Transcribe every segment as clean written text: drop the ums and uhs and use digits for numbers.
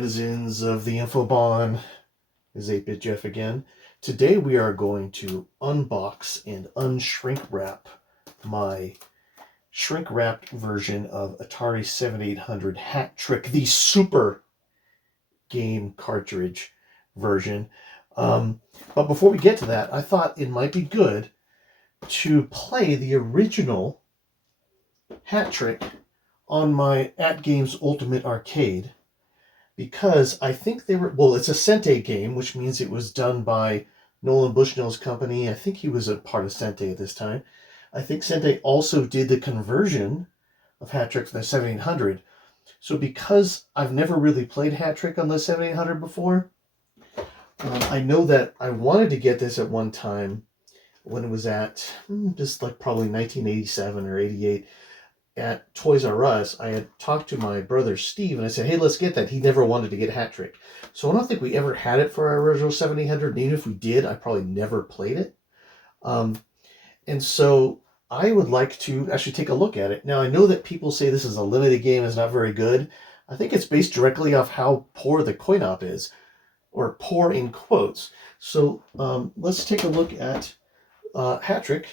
denizens of the Infobahn. Is 8-Bit Jeff again. Today we are going to unbox and unshrink wrap my shrink wrapped version of Atari 7800 Hat Trick, the super game cartridge version. But before we get to that, I thought it might be good to play the original Hat Trick on my ATGames Ultimate Arcade, because I think they were, well, it's a Sente game, which means it was done by Nolan Bushnell's company. I think he was a part of Sente at this time. I think Sente also did the conversion of Hat Trick for the 7800. So because I've never really played Hat Trick on the 7800 before, I know that I wanted to get this at one time when it was at just like probably 1987 or 88 at Toys R Us. I had talked to my brother Steve and I said, hey, let's get that. He never wanted to get Hat Trick. So I don't think we ever had it for our original 7800. And even if we did, I probably never played it. And so I would like to actually take a look at it. Now, I know that people say this is a limited game, it's not very good. I think it's based directly off how poor the coin op is, or poor in quotes. So let's take a look at Hat Trick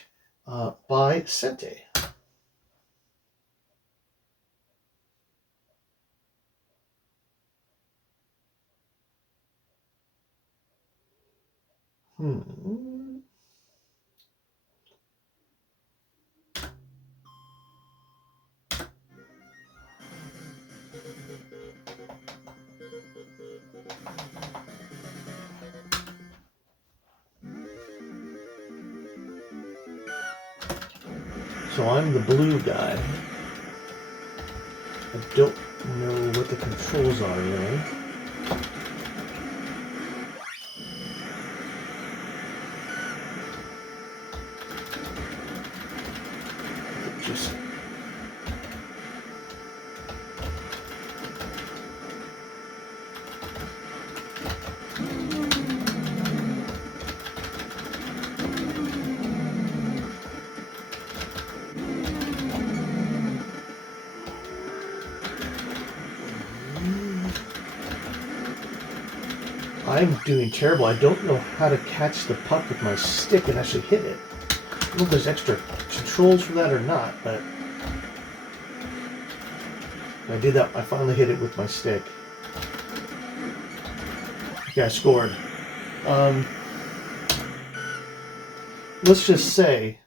by Sente. So I'm the blue guy. I don't know what the controls are really. Just I'm doing terrible. I don't know how to catch the puck with my stick and actually hit it. I don't know if there's extra controls for that or not, but I did that. I finally hit it with my stick. Okay, I scored. Let's just say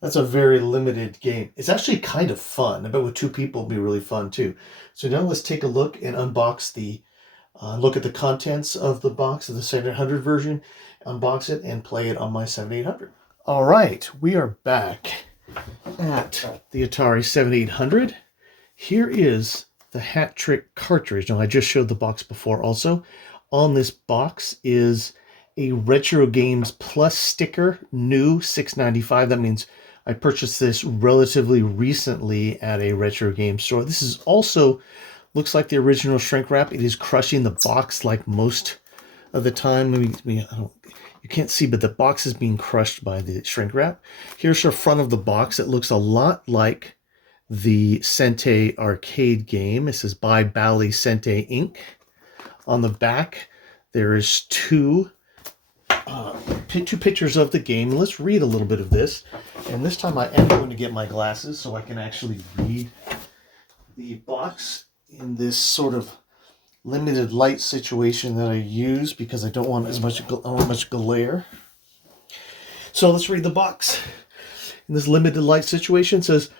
that's a very limited game. It's actually kind of fun. I bet with two people it'd be really fun too. So now let's take a look and unbox the look at the contents of the box of the 7800 version, unbox it, and play it on my 7800. All right, we are back at the Atari 7800. Here is the Hat Trick cartridge. Now, I just showed the box before also. On this box is a Retro Games Plus sticker, new, $6.95. That means I purchased this relatively recently at a Retro Game store. This is also looks like the original shrink wrap. It is crushing the box like most of the time. You can't see, but the box is being crushed by the shrink wrap. Here's the front of the box. It looks a lot like the Sente arcade game. It says by Bally Sente Inc. On the back, there is two pictures of the game. Let's read a little bit of this. And this time I am going to get my glasses so I can actually read the box in this sort of limited light situation that I use because I don't want much glare. So let's read the box. In this limited light situation, it says,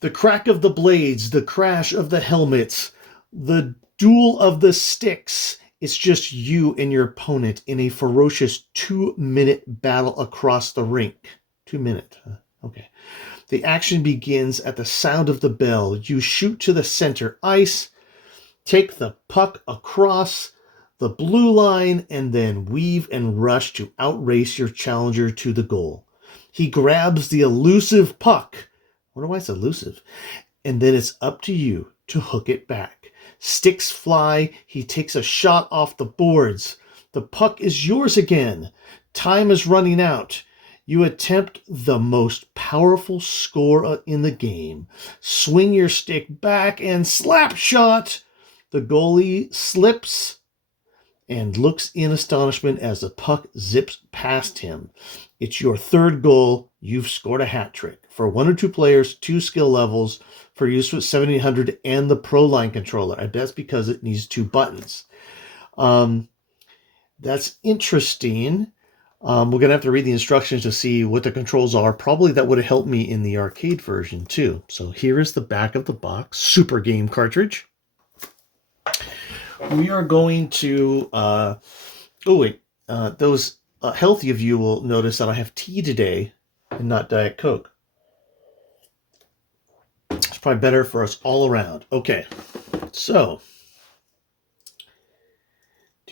the crack of the blades, the crash of the helmets, the duel of the sticks. It's just you and your opponent in a ferocious 2-minute battle across the rink. 2 minutes. Okay. The action begins at the sound of the bell. You shoot to the center ice, take the puck across the blue line, and then weave and rush to outrace your challenger to the goal. He grabs the elusive puck. I wonder why it's elusive. And then it's up to you to hook it back. Sticks fly. He takes a shot off the boards. The puck is yours again. Time is running out. You attempt the most powerful score in the game. Swing your stick back and slap shot. The goalie slips and looks in astonishment as the puck zips past him. It's your third goal. You've scored a hat trick. For 1 or 2 players, 2 skill levels, for use with 7800 and the Pro Line controller. I bet it's because it needs 2 buttons. That's interesting. We're going to have to read the instructions to see what the controls are. Probably that would have helped me in the arcade version too. So here is the back of the box. Super Game cartridge. We are going to... those healthy of you will notice that I have tea today and not Diet Coke. It's probably better for us all around. Okay, so...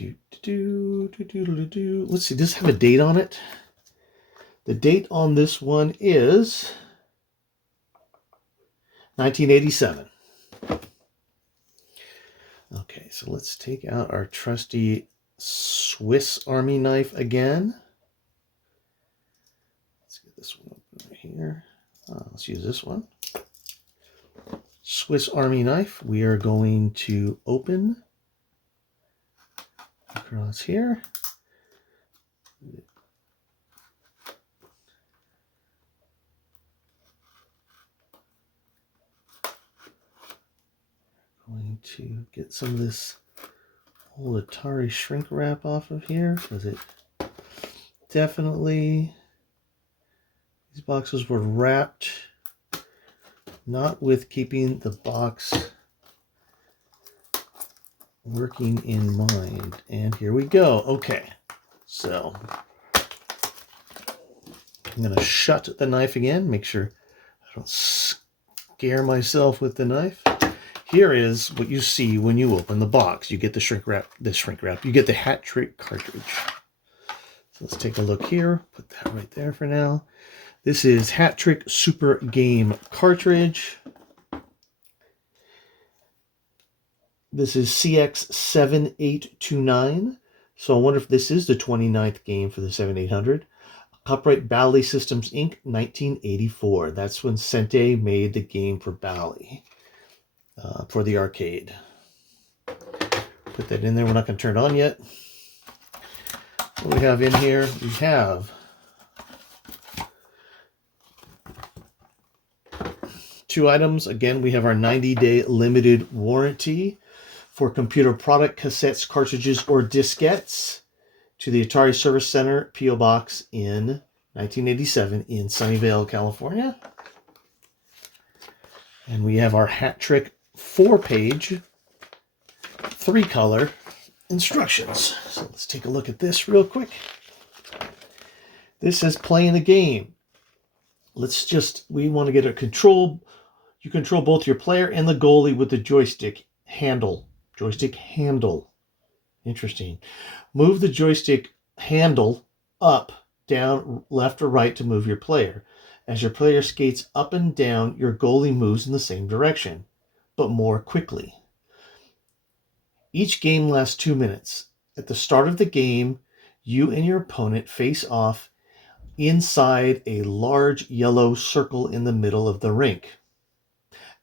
Let's see, does this have a date on it? The date on this one is 1987. Okay, so let's take out our trusty Swiss Army knife again. Let's get this one open right here. Let's use this one. Swiss Army knife. We are going to open across here. Going to get some of this old Atari shrink wrap off of here because it definitely, these boxes were wrapped not with keeping the box working in mind. And here we go. Okay, so I'm going to shut the knife again, make sure I don't scare myself with the knife. Here is what you see when you open the box. You get the shrink wrap, you get the hat trick cartridge. So let's take a look here. Put that right there for now. This is Hat Trick Super Game cartridge. This is CX7829. So I wonder if this is the 29th game for the 7800. Copyright Bally Systems Inc. 1984. That's when Sente made the game for Bally. For the arcade. Put that in there. We're not going to turn it on yet. What do we have in here? We have 2 items. Again, we have our 90-day limited warranty for computer product cassettes, cartridges, or diskettes to the Atari Service Center P.O. Box in 1987 in Sunnyvale, California. And we have our Hat Trick 4-page, 3-color instructions. So let's take a look at this real quick. This is playing the game. We want to get a control. You control both your player and the goalie with the joystick handle. Joystick handle. Interesting. Move the joystick handle up, down, left, or right to move your player. As your player skates up and down, your goalie moves in the same direction, but more quickly. Each game lasts 2 minutes. At the start of the game, you and your opponent face off inside a large yellow circle in the middle of the rink.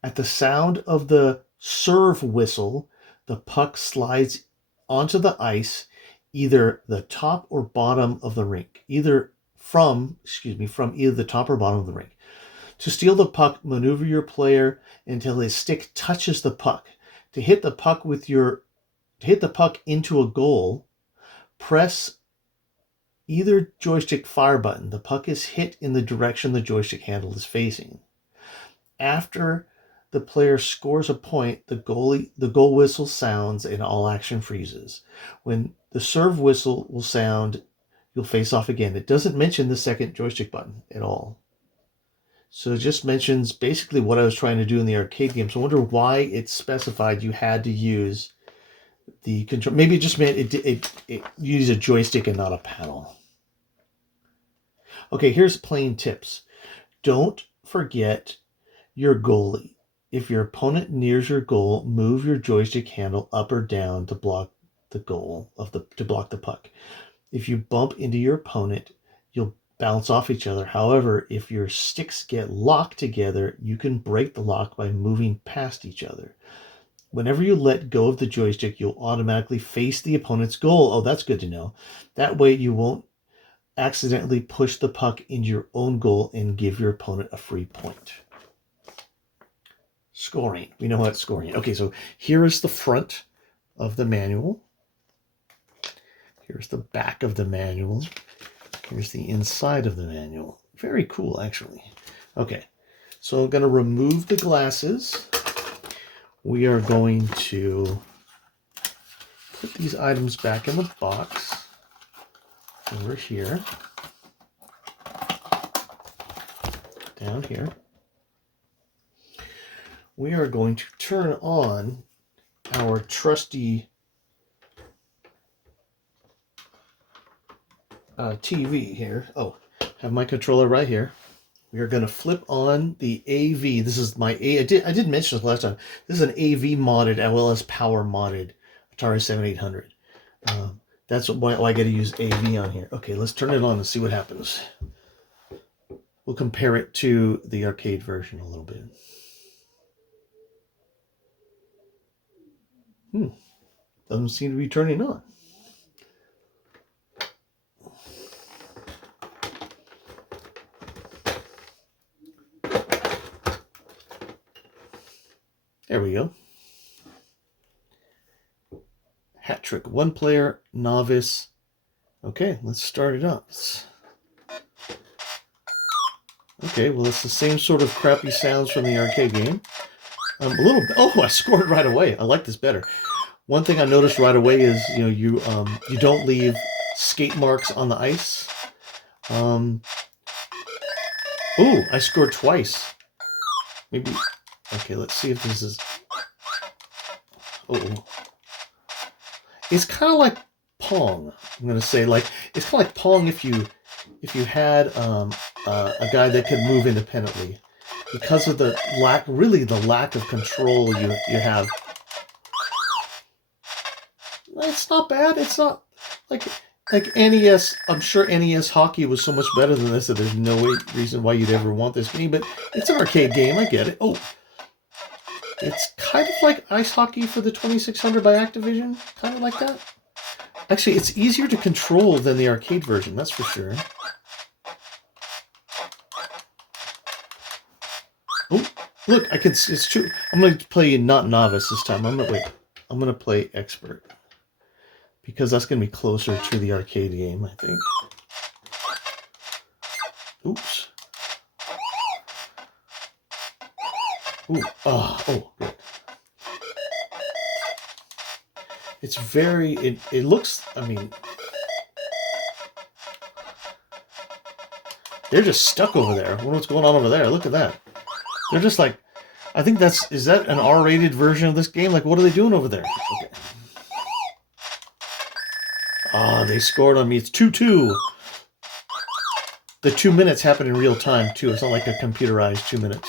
At the sound of the serve whistle, the puck slides onto the ice, either the top or bottom of the rink, from either the top or bottom of the rink. To steal the puck, maneuver your player until his stick touches the puck. To hit the puck into a goal, press either joystick fire button. The puck is hit in the direction the joystick handle is facing. After the player scores a point, the goal whistle sounds and all action freezes. When the serve whistle will sound, you'll face off again. It doesn't mention the second joystick button at all. So it just mentions basically what I was trying to do in the arcade game. So I wonder why it specified you had to use the control. Maybe it just meant it used a joystick and not a paddle. Okay, here's plain tips. Don't forget your goalie. If your opponent nears your goal, move your joystick handle up or down to block the puck. If you bump into your opponent, you'll bounce off each other. However, if your sticks get locked together, you can break the lock by moving past each other. Whenever you let go of the joystick, you'll automatically face the opponent's goal. Oh, that's good to know. That way you won't accidentally push the puck into your own goal and give your opponent a free point. Scoring. We know what scoring. Okay, so here is the front of the manual. Here's the back of the manual. Here's the inside of the manual. Very cool, actually. Okay, so I'm going to remove the glasses. We are going to put these items back in the box over here. Down here. We are going to turn on our trusty TV here. Oh, have my controller right here. We are going to flip on the AV. This is my I did mention this last time. This is an AV modded as well as power modded Atari 7800. That's why I got to use AV on here. Okay, let's turn it on and see what happens. We'll compare it to the arcade version a little bit. Doesn't seem to be turning on. There we go. Hat trick. One player, novice. Okay, let's start it up. Okay, well, it's the same sort of crappy sounds from the arcade game. A little bit. Oh, I scored right away. I like this better. One thing I noticed right away is, you don't leave skate marks on the ice. Ooh, I scored twice. Maybe. Okay, let's see if this is. Oh, it's kind of like Pong. I'm gonna say it's kind of like Pong if you had a guy that could move independently, because of the lack of control you have. It's not bad. It's not like NES. I'm sure NES hockey was so much better than this that there's no reason why you'd ever want this game. But it's an arcade game. I get it. Oh, it's kind of like ice hockey for the 2600 by Activision. Kind of like that. Actually, it's easier to control than the arcade version. That's for sure. Oh, look! I can. It's true. I'm going to play not novice this time. I'm going to play expert, because that's going to be closer to the arcade game, I think. Oops. Ooh. Oh, good. It's very... It looks... I mean... They're just stuck over there. I wonder what's going on over there. Look at that. They're just like... I think that's... Is that an R-rated version of this game? Like, what are they doing over there? Okay. They scored on me. It's 2-2. The 2 minutes happen in real time, too. It's not like a computerized 2 minutes.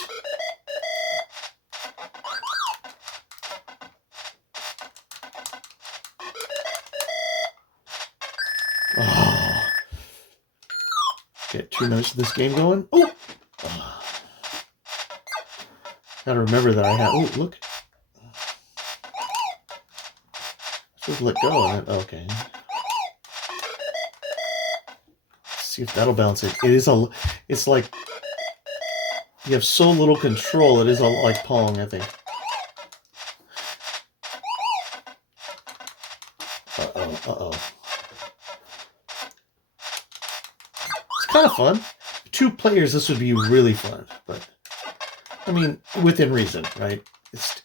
Oh. Get 2 minutes of this game going. Oh! Gotta remember that I have... Oh, look. Just let go of it. Okay. See if that'll balance it. It's like you have so little control. It is like Pong, I think. Uh-oh. It's kind of fun. 2 players, this would be really fun. But, I mean, within reason, right? It's...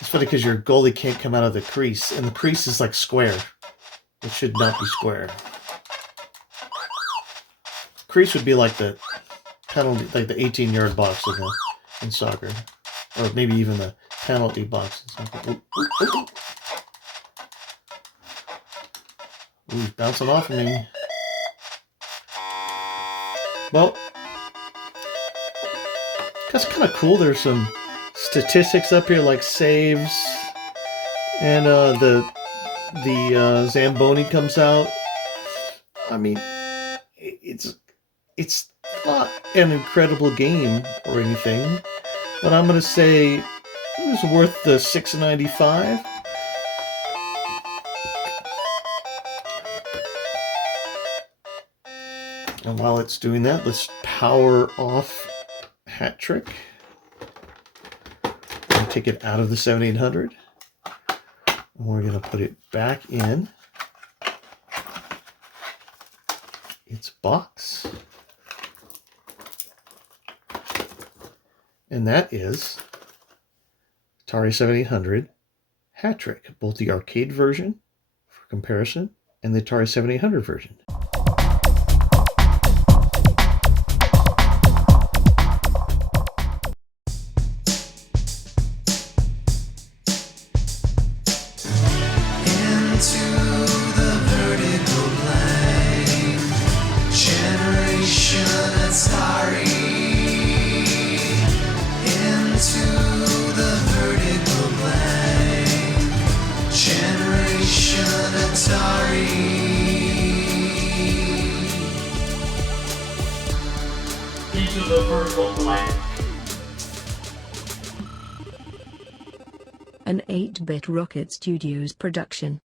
It's funny because your goalie can't come out of the crease, and the crease is like square. It should not be square. Crease would be like the penalty, like the 18-yard box in soccer, or maybe even the penalty box in soccer. Ooh, he's bouncing off of me. Well, That's kind of cool. There's some statistics up here like saves, and the Zamboni comes out. I mean, it's not an incredible game or anything, but I'm gonna say it was worth the $6.95. And while it's doing that, let's power off Hat Trick and take it out of the 7800. And we're going to put it back in its box. And that is Atari 7800 Hat Trick, both the arcade version for comparison and the Atari 7800 version. Into the vertical blank. An 8-Bit Rocket Studios production.